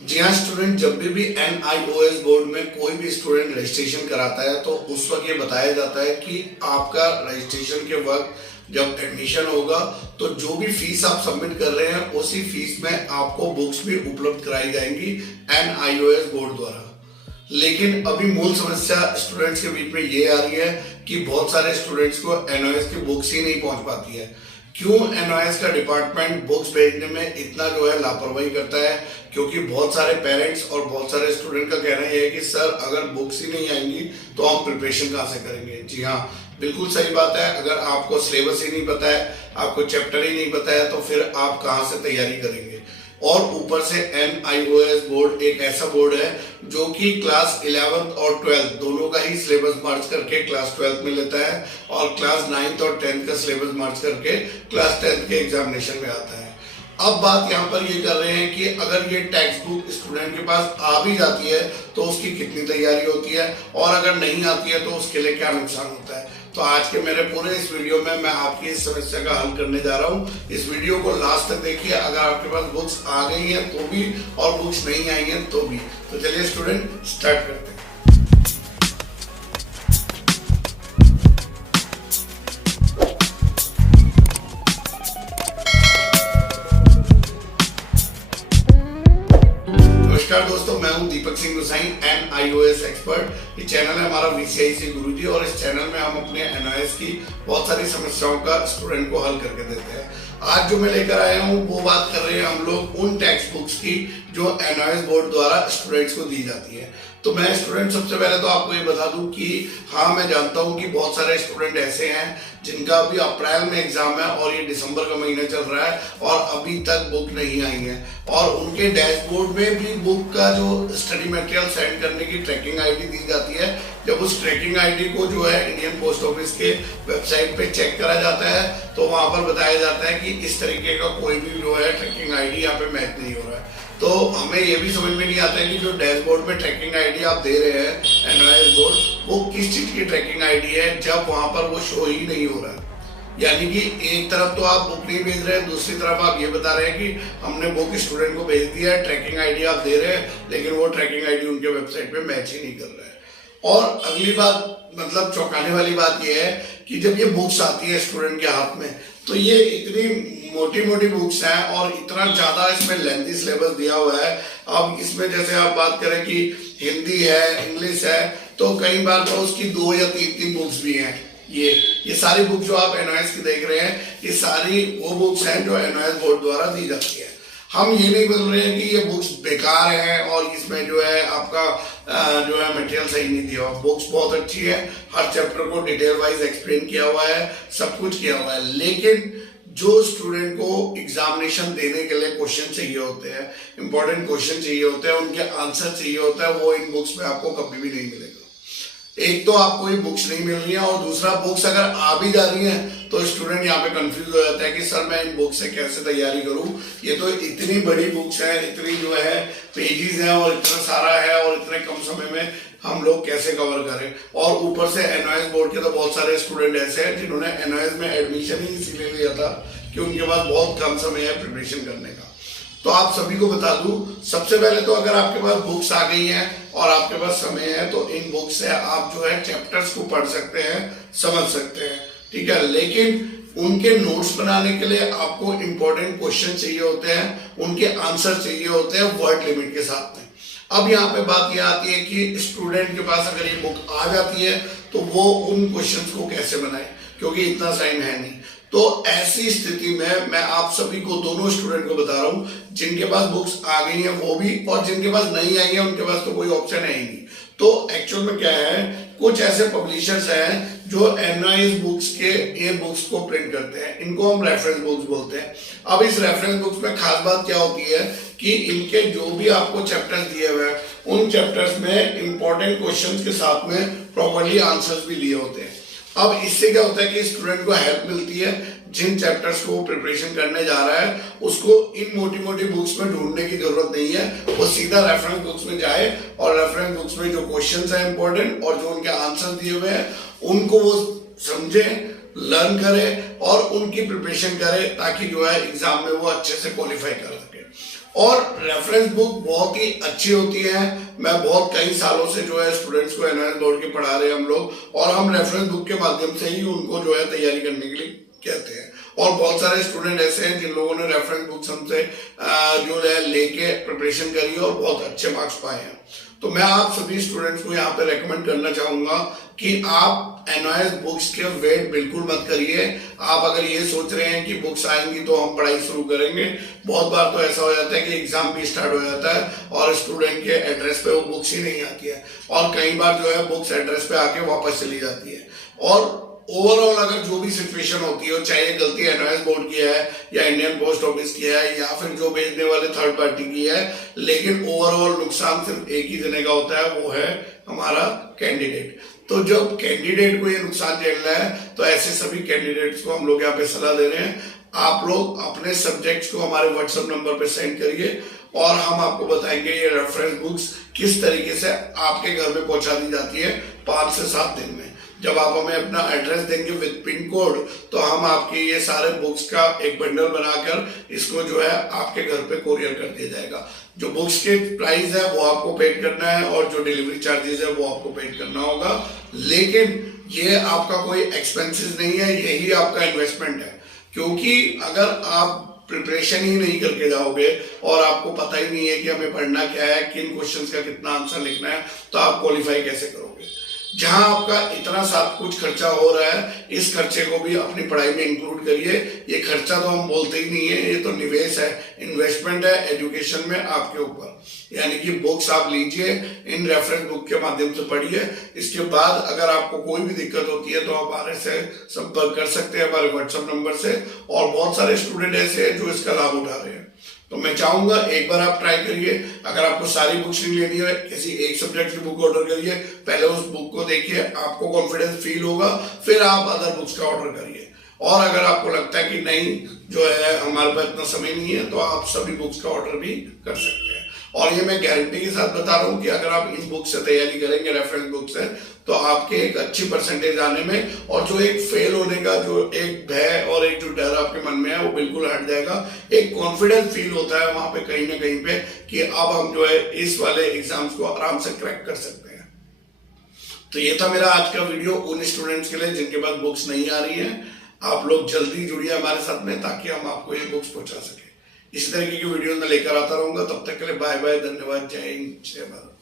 जी हाँ स्टूडेंट, जब भी NIOS बोर्ड में कोई भी स्टूडेंट रजिस्ट्रेशन कराता है तो उस वक्त ये बताया जाता है कि आपका रजिस्ट्रेशन के वक्त जब एडमिशन होगा तो जो भी फीस आप सबमिट कर रहे हैं उसी फीस में आपको बुक्स भी उपलब्ध कराई जाएंगी NIOS बोर्ड द्वारा। लेकिन अभी मूल समस्या स्टूडेंट्स के बीच में ये आ रही है कि बहुत सारे स्टूडेंट्स को NIOS की बुक्स ही नहीं पहुंच पाती है। क्यों NIOS का डिपार्टमेंट बुक्स भेजने में इतना जो है लापरवाही करता है? क्योंकि बहुत सारे पेरेंट्स और बहुत सारे स्टूडेंट का कहना यह है कि सर अगर बुक्स ही नहीं आएंगी तो हम प्रिपरेशन कहाँ से करेंगे। जी हाँ, बिल्कुल सही बात है। अगर आपको सिलेबस ही नहीं पता है, आपको चैप्टर ही नहीं पता है तो फिर आप कहाँ से तैयारी करेंगे। और ऊपर से NIOS बोर्ड एक ऐसा बोर्ड है जो कि क्लास 11th और 12th दोनों का ही सिलेबस मर्ज करके क्लास 12th में लेता है और क्लास 9th और 10th का सिलेबस मर्ज करके क्लास 10th के एग्जामिनेशन में आता है। अब बात यहाँ पर ये कर रहे हैं कि अगर ये टेक्स्ट बुक स्टूडेंट के पास आ भी जाती है तो उसकी कितनी तैयारी होती है और अगर नहीं आती है तो उसके लिए क्या नुकसान होता है। तो आज के मेरे पूरे इस वीडियो में मैं आपकी इस समस्या का हल करने जा रहा हूँ। इस वीडियो को लास्ट तक देखिए। अगर आपके पास बुक्स आ गई हैं तो भी और बुक्स नहीं आई हैं तो भी। तो चलिए स्टूडेंट स्टार्ट करते हैं। नमस्कार दोस्तों, मैं हूं दीपक सिंह गुसाई, NIOS एक्सपर्ट। ये चैनल है हमारा VCIC गुरुजी और इस चैनल में हम अपने NIOS की बहुत सारी समस्याओं का स्टूडेंट को हल करके देते हैं। आज जो मैं लेकर आया हूं वो बात कर रहे हैं हम लोग उन टेक्स्ट बुक्स की जो NIOS बोर्ड द्वारा स्टूडेंट्स को दी जाती है। तो मैं स्टूडेंट सबसे पहले तो आपको ये बता दूं कि हाँ, मैं जानता हूं कि बहुत सारे स्टूडेंट ऐसे हैं जिनका अभी अप्रैल में एग्जाम है और ये दिसंबर का महीना चल रहा है और अभी तक बुक नहीं आई है और उनके डैशबोर्ड में भी बुक का जो स्टडी मटेरियल सेंड करने की ट्रैकिंग आईडी दी जाती है। जब उस ट्रैकिंग आईडी को जो है इंडियन पोस्ट ऑफिस के वेबसाइट पे चेक करा जाता है तो वहां पर बताया जाता है कि इस तरीके का कोई भी जो है ट्रैकिंग आईडी यहाँ पे मैच नहीं हो रहा है। तो हमें ये भी समझ में नहीं आता है कि जो डैशबोर्ड में ट्रैकिंग आईडी आप दे रहे हैं NIOS बोर्ड, वो किस चीज की ट्रैकिंग आईडी है जब वहां पर वो शो ही नहीं हो रहा है। यानी कि एक तरफ तो आप बुक नहीं भेज रहे हैं, दूसरी तरफ आप ये बता रहे हैं कि हमने बुक स्टूडेंट को भेज दिया है, ट्रैकिंग आईडी आप दे रहे हैं, लेकिन वो ट्रैकिंग आईडी उनके वेबसाइट पे मैच ही नहीं कर रहा है। और अगली बात, मतलब चौंकाने वाली बात यह है कि जब ये बुक्स आती है स्टूडेंट के हाथ में तो ये इतनी मोटी मोटी बुक्स हैं और इतना ज्यादा इसमें लेंथी सिलेबस दिया हुआ है। अब इसमें जैसे आप बात करें कि हिंदी है, इंग्लिश है, तो कई बार तो उसकी 2 या 3 बुक्स भी हैं। ये सारी बुक जो आप NIOS की देख रहे हैं, ये सारी वो बुक्स हैं जो NIOS बोर्ड द्वारा दी जाती है। हम ये नहीं बोल रहे हैं कि ये बुक्स बेकार हैं और इसमें जो है आपका जो है मटेरियल सही नहीं दिया हुआ। बुक्स बहुत अच्छी है, हर चैप्टर को डिटेल वाइज एक्सप्लेन किया हुआ है, सब कुछ किया हुआ है। लेकिन जो स्टूडेंट को एग्जामिनेशन देने के लिए क्वेश्चन चाहिए होते हैं, इंपॉर्टेंट क्वेश्चन चाहिए होते हैं, उनके आंसर चाहिए होता है, वो इन बुक्स में आपको कभी भी नहीं मिलेगा। एक तो आपको ये बुक्स नहीं मिल रही है और दूसरा बुक्स अगर आ भी जा रही हैं तो स्टूडेंट यहाँ पे कंफ्यूज हो जाता है कि सर मैं इन बुक्स से कैसे तैयारी करूं। ये तो इतनी बड़ी बुक्स है, इतनी जो है पेजेस हैं और इतना सारा है और इतने कम समय में हम लोग कैसे कवर करें। और ऊपर से NIOS बोर्ड के तो बहुत सारे स्टूडेंट ऐसे हैं जिन्होंने NIOS में एडमिशन ही इसीलिए लिया था कि उनके पास बहुत कम समय है प्रिपरेशन करने का। तो आप सभी को बता दूं, सबसे पहले तो अगर आपके पास बुक्स आ गई हैं और आपके पास समय है तो इन बुक्स से आप जो है चैप्टर्स को पढ़ सकते हैं, समझ सकते हैं, ठीक है। लेकिन उनके नोट्स बनाने के लिए आपको इंपॉर्टेंट क्वेश्चन चाहिए होते हैं, उनके आंसर चाहिए होते हैं वर्ड लिमिट के साथ में। अब यहाँ पे बात यह आती है कि स्टूडेंट के पास अगर ये बुक आ जाती है तो वो उन क्वेश्चंस को कैसे बनाए, क्योंकि इतना टाइम है नहीं। तो ऐसी स्थिति में मैं आप सभी को, दोनों स्टूडेंट को बता रहा हूं, जिनके पास बुक्स आ गई हैं वो भी और जिनके पास नहीं आई है उनके पास तो कोई ऑप्शन है ही नहीं। तो एक्चुअल में क्या है, कुछ ऐसे पब्लिशर्स हैं जो NIOS बुक्स के ये बुक्स को प्रिंट करते हैं, इनको हम रेफरेंस बुक्स बोलते हैं। अब इस रेफरेंस बुक्स में खास बात क्या होती है कि इनके जो भी आपको चैप्टर्स दिए हुए हैं उन चैप्टर्स में इंपॉर्टेंट क्वेश्चंस के साथ में प्रॉपर्ली आंसर्स भी दिए होते हैं। अब इससे क्या होता है कि स्टूडेंट को हेल्प मिलती है, जिन चैप्टर्स को प्रिपरेशन करने जा रहा है उसको इन मोटी मोटी बुक्स में ढूंढने की जरूरत नहीं है, वो सीधा रेफरेंस बुक्स में जाए और रेफरेंस बुक्स में जो क्वेश्चंस हैं इंपॉर्टेंट और जो उनके आंसर दिए हुए हैं उनको वो समझे, लर्न करे और उनकी प्रिपरेशन करे ताकि जो है एग्जाम में वो अच्छे से क्वालिफाई कर सके। और रेफरेंस बुक बहुत ही अच्छी होती है। मैं बहुत कई सालों से जो है स्टूडेंट्स को एनआईएस बोर्ड के पढ़ा रहे हैं हम लोग, और हम रेफरेंस बुक के माध्यम से ही उनको जो है तैयारी करने के लिए कहते हैं। और बहुत सारे स्टूडेंट ऐसे हैं जिन लोगों ने रेफरेंस बुक्स हमसे जो है लेके प्रिपरेशन करी है और बहुत अच्छे मार्क्स पाए हैं। तो मैं आप सभी स्टूडेंट्स को यहाँ पे रेकमेंड करना चाहूंगा कि आप एनआईएस बुक्स के वेट बिल्कुल मत करिए। आप अगर ये सोच रहे हैं कि बुक्स आएंगी तो हम पढ़ाई शुरू करेंगे, बहुत बार तो ऐसा हो जाता है कि एग्जाम भी स्टार्ट हो जाता है और स्टूडेंट के एड्रेस पे वो बुक्स ही नहीं आती है, और कई बार जो है बुक्स एड्रेस पे आके वापस चली जाती है। और ओवरऑल अगर जो भी सिचुएशन होती है, चाहे ये गलती एनआईएस बोर्ड की है या इंडियन पोस्ट ऑफिस की है या फिर जो भेजने वाले थर्ड पार्टी की है, लेकिन ओवरऑल नुकसान सिर्फ एक ही जने का होता है, वो है हमारा कैंडिडेट। तो जब कैंडिडेट को ये नुकसान झेलना है तो ऐसे सभी कैंडिडेट्स को हम लोग यहाँ पे सलाह दे रहे हैं, आप लोग अपने सब्जेक्ट्स को हमारे व्हाट्सएप नंबर पे सेंड करिए और हम आपको बताएंगे ये रेफरेंस बुक्स किस तरीके से आपके घर में पहुंचा दी जाती है 5 से 7 दिन में। जब आप हमें अपना एड्रेस देंगे विद पिन कोड तो हम आपके ये सारे बुक्स का एक बंडल बनाकर इसको जो है आपके घर पे कोरियर कर दिया जाएगा। जो बुक्स के प्राइस है वो आपको पेड करना है और जो डिलीवरी चार्जेस है वो आपको पेड करना होगा, लेकिन ये आपका कोई एक्सपेंसेस नहीं है, यही आपका इन्वेस्टमेंट है। क्योंकि अगर आप प्रिपरेशन ही नहीं करके जाओगे और आपको पता ही नहीं है कि हमें पढ़ना क्या है, किन क्वेश्चंस का कितना आंसर लिखना है, तो आप क्वालिफाई कैसे करोगे। जहां आपका इतना सब कुछ खर्चा हो रहा है, इस खर्चे को भी अपनी पढ़ाई में इंक्लूड करिए। ये खर्चा तो हम बोलते ही नहीं है, ये तो निवेश है, इन्वेस्टमेंट है एजुकेशन में आपके ऊपर। यानी कि बुक्स आप लीजिए, इन रेफरेंस बुक के माध्यम से पढ़िए। इसके बाद अगर आपको कोई भी दिक्कत होती है तो आप हमारे से संपर्क कर सकते हैं हमारे व्हाट्सएप नंबर से, और बहुत सारे स्टूडेंट ऐसे हैं जो इसका लाभ उठा रहे हैं। तो मैं चाहूंगा एक बार आप ट्राई करिए। अगर आपको सारी बुक्स नहीं लेनी है, किसी एक सब्जेक्ट की बुक ऑर्डर करिए, पहले उस बुक को देखिए, आपको कॉन्फिडेंस फील होगा, फिर आप अदर बुक्स का ऑर्डर करिए। और अगर आपको लगता है कि नहीं जो है हमारे पास इतना समय नहीं है, तो आप सभी बुक्स का ऑर्डर भी कर सकते हैं। और ये मैं गारंटी के साथ बता रहा हूँ कि अगर आप इन बुक से तैयारी करेंगे, रेफरेंस बुक से, तो आपके एक अच्छी परसेंटेज आने में और जो एक फेल होने का जो एक भय और एक जो डर आपके मन में है वो बिल्कुल हट जाएगा। एक कॉन्फिडेंस फील होता है वहां पे कहीं ना कहीं पे कि अब हम जो है इस वाले एग्जाम्स को आराम से क्रैक कर सकते हैं। तो ये था मेरा आज का वीडियो उन स्टूडेंट्स के लिए जिनके पास बुक्स नहीं आ रही है। आप लोग जल्दी जुड़िए हमारे साथ में ताकि हम आपको ये बुक्स पहुंचा सके। इसी तरीके की वीडियो में लेकर आता रहूंगा। तब तक के लिए बाय बाय, धन्यवाद, जय हिंद, जय भारत।